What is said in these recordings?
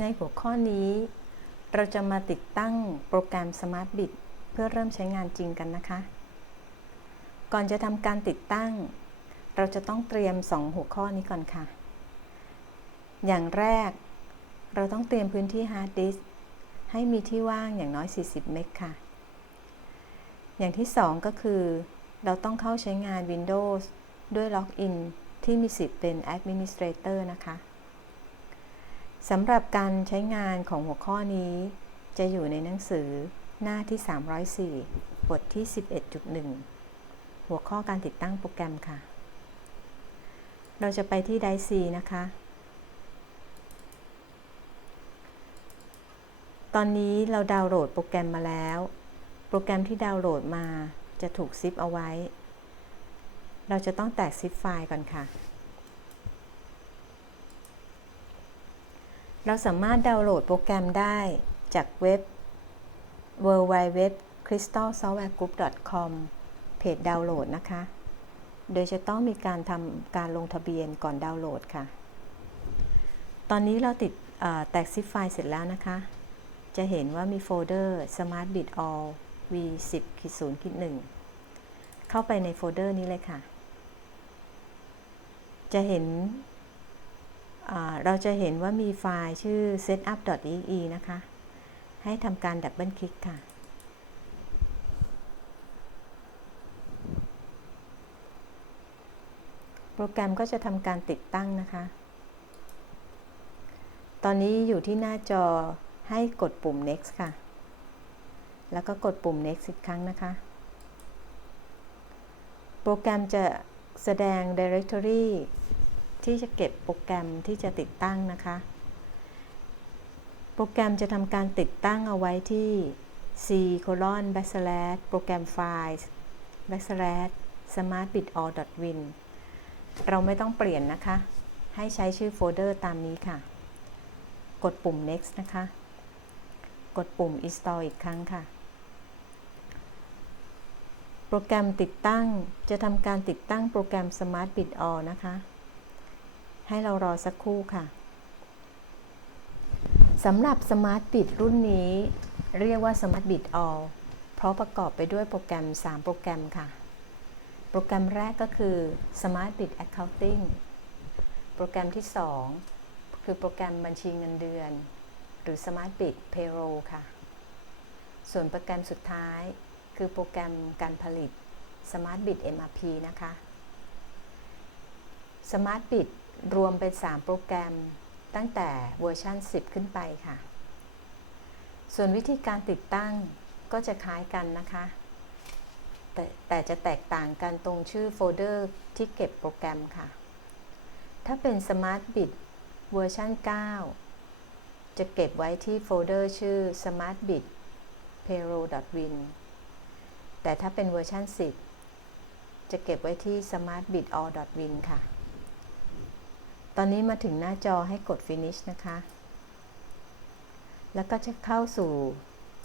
ในหัวข้อนี้ เราจะมาติดตั้งโปรแกรม SmartBit เพื่อเริ่มใช้งานจริงกันนะคะ ก่อนจะทำการติดตั้ง เราจะต้องเตรียม 2 หัวข้อนี้ก่อนค่ะ อย่างแรก เราต้องเตรียมพื้นที่ฮาร์ดดิสก์ให้มีที่ว่างอย่างน้อย 40 เมกค่ะ อย่างที่ 2 ก็คือ เราต้องเข้าใช้งาน Windows ด้วยล็อกอินที่มีสิทธิ์เป็น Administrator นะคะ สำหรับการใช้งานของหัวข้อนี้ จะอยู่ในหนังสือหน้าที่ 304 บทที่ 11.1 หัวข้อการติดตั้งโปรแกรมค่ะ เราจะไปที่ไดซีนะคะ ตอนนี้เราดาวน์โหลดโปรแกรมมาแล้ว โปรแกรมที่ดาวน์โหลดมาจะถูกซิปเอาไว้ เราจะต้องแตกซิปไฟล์ก่อนค่ะ เราสามารถดาวน์โหลดโปรแกรมได้จากเว็บ w w w c r y s t a l s o f t w a r e g r o u p c o m เพจดาวน์โหลดนะคะ โดยจะต้องมีการทำการลงทะเบียนก่อนดาวน์โหลดค่ะ ตอนนี้เราติดแตกซิปไฟล์เสร็จแล้วนะคะ จะเห็นว่ามีโฟลเดอร์ SmartBit All v10 0 1 เข้าไปในโฟลเดอร์นี้เลยค่ะ จะเห็น เราจะเห็นว่ามีไฟล์ชื่อ setup.exe นะคะ ให้ทำการดับเบิลคลิกค่ะ โปรแกรมก็จะทำการติดตั้งนะคะ ตอนนี้อยู่ที่หน้าจอให้กดปุ่ม next ค่ะ แล้วก็กดปุ่ม next อีกครั้งนะคะ โปรแกรมจะแสดง directory ที่จะเก็บโปรแกรมที่จะติดตั้งนะคะ โปรแกรมจะทำการติดตั้งเอาไว้ที่ c colon backslash โปรแกรม files backslash smartbitall.win เราไม่ต้องเปลี่ยนนะคะ ให้ใช้ชื่อโฟลเดอร์ตามนี้ค่ะ กดปุ่ม next นะคะ กดปุ่ม install อีกครั้งค่ะ โปรแกรมติดตั้งจะทำการติดตั้งโปรแกรม SmartBit All นะคะ ให้เรารอสักครู่ค่ะสำหรับ Smart Bit รุ่นนี้ เรียกว่า Smart Bit All เพราะประกอบไปด้วยโปรแกรม 3 โปรแกรมค่ะ โปรแกรมแรกก็คือ Smart Bit Accounting โปรแกรมที่ 2 คือโปรแกรมบัญชีเงินเดือน หรือ Smart Bit Payroll ค่ะ ส่วนโปรแกรมสุดท้ายคือโปรแกรมการผลิต Smart Bit MRP นะคะ Smart Bit รวมเป็น 3 โปรแกรมตั้งแต่เวอร์ชัน10 ขึ้นไปค่ะ ส่วนวิธีการติดตั้งก็จะคล้ายกันนะคะ แต่แต่จะแตกต่างกันตรงชื่อโฟลเดอร์ที่เก็บโปรแกรมค่ะ ถ้าเป็น SmartBit เวอร์ชัน9 จะเก็บไว้ที่โฟลเดอร์ชื่อ SmartBit payroll.win แต่ถ้าเป็นเวอร์ชัน10 จะเก็บไว้ที่ smartbitall.win ค่ะ ตอนนี้มาถึงหน้าจอให้กด finish นะคะ แล้วก็จะเข้าสู่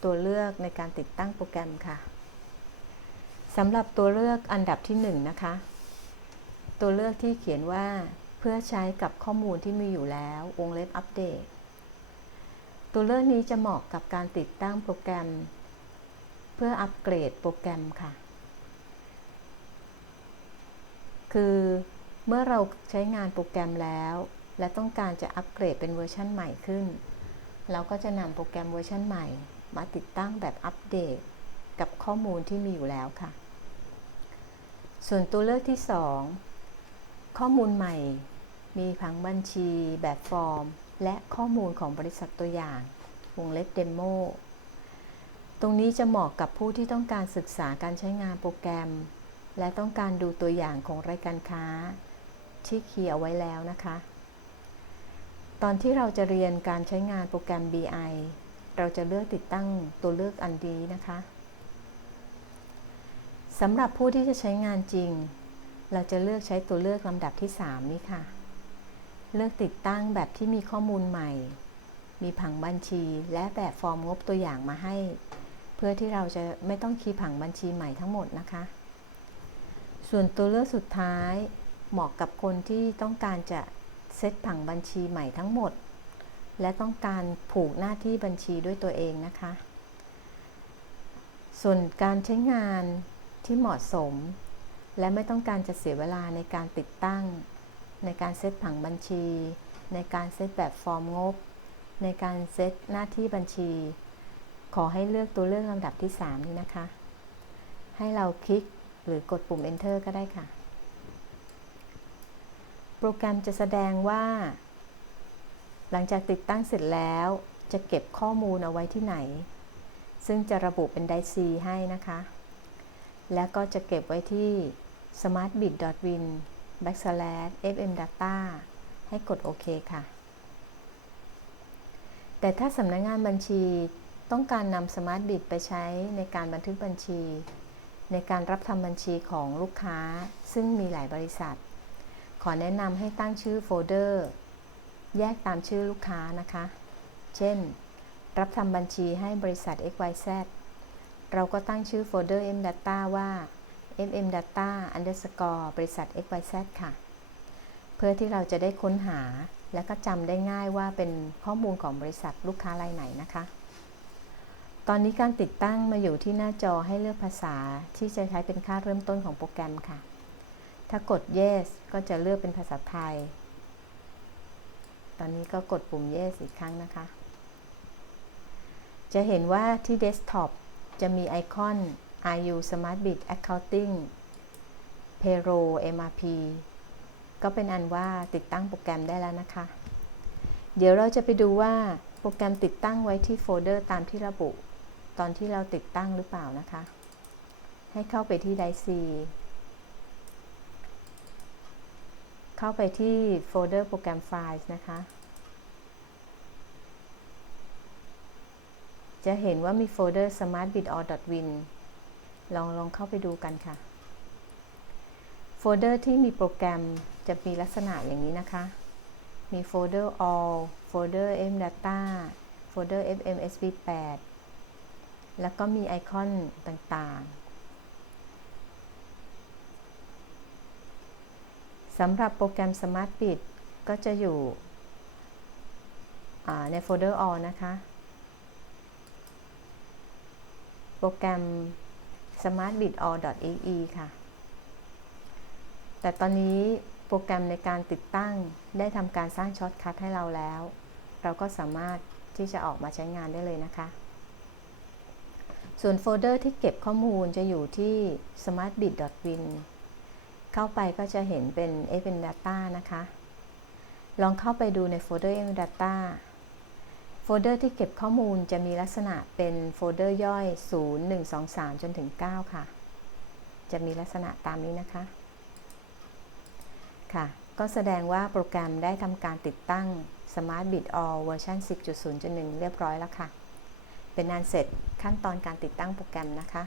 ตัวเลือกในการติดตั้งโปรแกรมค่ะสำหรับตัวเลือกอันดับที่1นนะคะ ตัวเลือกที่เขียนว่าเพื่อใช้กับข้อมูลที่มีอยู่แล้ววงเล็บอัปเดต ตัวเลือกนี้จะเหมาะกับการติดตั้งโปรแกรม เพื่ออัปเกรดโปรแกรมค่ะ คือ เมื่อเราใช้งานโปรแกรมแล้ว และต้องการจะอัปเกรดเป็นเวอร์ชันใหม่ขึ้น เราก็จะนำโปรแกรมเวอร์ชันใหม่ มาติดตั้งแบบอัปเดต กับข้อมูลที่มีอยู่แล้วค่ะ ส่วนตัวเลือกที่ 2 ข้อมูลใหม่ มีผังบัญชี แบบฟอร์ม และข้อมูลของบริษัทตัวอย่างวงเล็บเดโมตรงนี้จะเหมาะกับผู้ที่ต้องการศึกษาการใช้งานโปรแกรม และต้องการดูตัวอย่างของรายการค้า ที่เขียนไว้แล้วนะคะ ตอนที่เราจะเรียนการใช้งานโปรแกรม BI เราจะเลือกติดตั้งตัวเลือกอันดีนะคะสำหรับผู้ที่จะใช้งานจริง เราจะเลือกใช้ตัวเลือกลำดับที่ 3 นี้ค่ะ เลือกติดตั้งแบบที่มีข้อมูลใหม่ มีผังบัญชีและแบบฟอร์มงบตัวอย่างมาให้ เพื่อที่เราจะไม่ต้องคีย์ผังบัญชีใหม่ทั้งหมดนะคะ ส่วนตัวเลือกสุดท้าย เหมาะกับคนที่ต้องการจะเซตผังบัญชีใหม่ทั้งหมด และต้องการผูกหน้าที่บัญชีด้วยตัวเองนะคะ ส่วนการใช้งานที่เหมาะสม และไม่ต้องการจะเสียเวลาในการติดตั้ง ในการเซตผังบัญชี ในการเซตแบบฟอร์มงบ ในการเซตหน้าที่บัญชี ขอให้เลือกตัวเลือกลำดับที่ 3 นี้นะคะ ให้เราคลิกหรือกดปุ่ม enter ก็ได้ค่ะ โปรแกรมจะแสดงว่า หลังจากติดตั้งเสร็จแล้วจะเก็บข้อมูลเอาไว้ที่ไหน ซึ่งจะระบุเป็นไดซีให้นะคะ แล้วก็จะเก็บไว้ที่ smartbit.win backslash fmdata ให้กดโอเคค่ะ แต่ถ้าสำนักงงานบัญชีต้องการนำ SmartBit ไปใช้ในการบันทึกบัญชี ในการรับทำบัญชีของลูกค้าซึ่งมีหลายบริษัท ขอแนะนำให้ตั้งชื่อโฟลเดอร์ แยกตามชื่อลูกค้านะคะ เช่น รับทำบัญชีให้บริษัท XYZ เราก็ตั้งชื่อโฟลเดอร์ mdata ว่า fmdata underscore บริษัท XYZ ค่ะ เพื่อที่เราจะได้ค้นหาและก็จำได้ง่ายว่าเป็นข้อมูลของบริษัทลูกค้ารายไหนนะคะ ตอนนี้การติดตั้งมาอยู่ที่หน้าจอให้เลือกภาษาที่จะใช้เป็นค่าเริ่มต้นของโปรแกรมค่ะ ถ้ากด yes ก็จะเลือกเป็นภาษาไทย ตอนนี้ก็กดปุ่ม yes อีกครั้งนะคะ จะเห็นว่าที่เดสก์ท็อปจะมีไอคอน RU SmartBit Accounting Payroll MRP ก็เป็นอันว่าติดตั้งโปรแกรมได้แล้วนะคะ เดี๋ยวเราจะไปดูว่าโปรแกรมติดตั้งไว้ที่โฟลเดอร์ตามที่ระบุ ตอนที่เราติดตั้งหรือเปล่านะคะ ให้เข้าไปที่ไดซี เข้าไปที่โฟลเดอร์โปรแกรมไฟล์นะคะ จะเห็นว่ามีโฟลเดอร์ smartbitall.win ลองลองเข้าไปดูกันค่ะ โฟลเดอร์ที่มีโปรแกรมจะมีลักษณะอย่างนี้นะคะ มีโฟลเดอร์ all โฟลเดอร์ mdata โฟลเดอร์ fmsb8 แล้วก็มีไอคอนต่างๆ สำหรับโปรแกรม SmartBit ก็จะอยู่ในโฟลเดอร์ all นะคะ โปรแกรม smartbitall.ee ค่ะ แต่ตอนนี้โปรแกรมในการติดตั้งได้ทำการสร้างช็อตคัทให้เราแล้ว เราก็สามารถที่จะออกมาใช้งานได้เลยนะคะ ส่วนโฟลเดอร์ที่เก็บข้อมูลจะอยู่ที่ smartbit.win เข้าไปก็จะเห็นเป็น fn data นะคะ ลองเข้าไปดูในโฟลเดอร์ fn data โฟลเดอร์ที่เก็บข้อมูลจะมีลักษณะเป็นโฟลเดอร์ย่อย 0 1 2 3 จนถึง 9 ค่ะ จะมีลักษณะตามนี้นะคะ ค่ะ ก็แสดงว่าโปรแกรมได้ทำการติดตั้ง SmartBit All เวอร์ชัน10.0.1 เรียบร้อยแล้วค่ะ เป็นงานเสร็จขั้นตอนการติดตั้งโปรแกรมนะคะ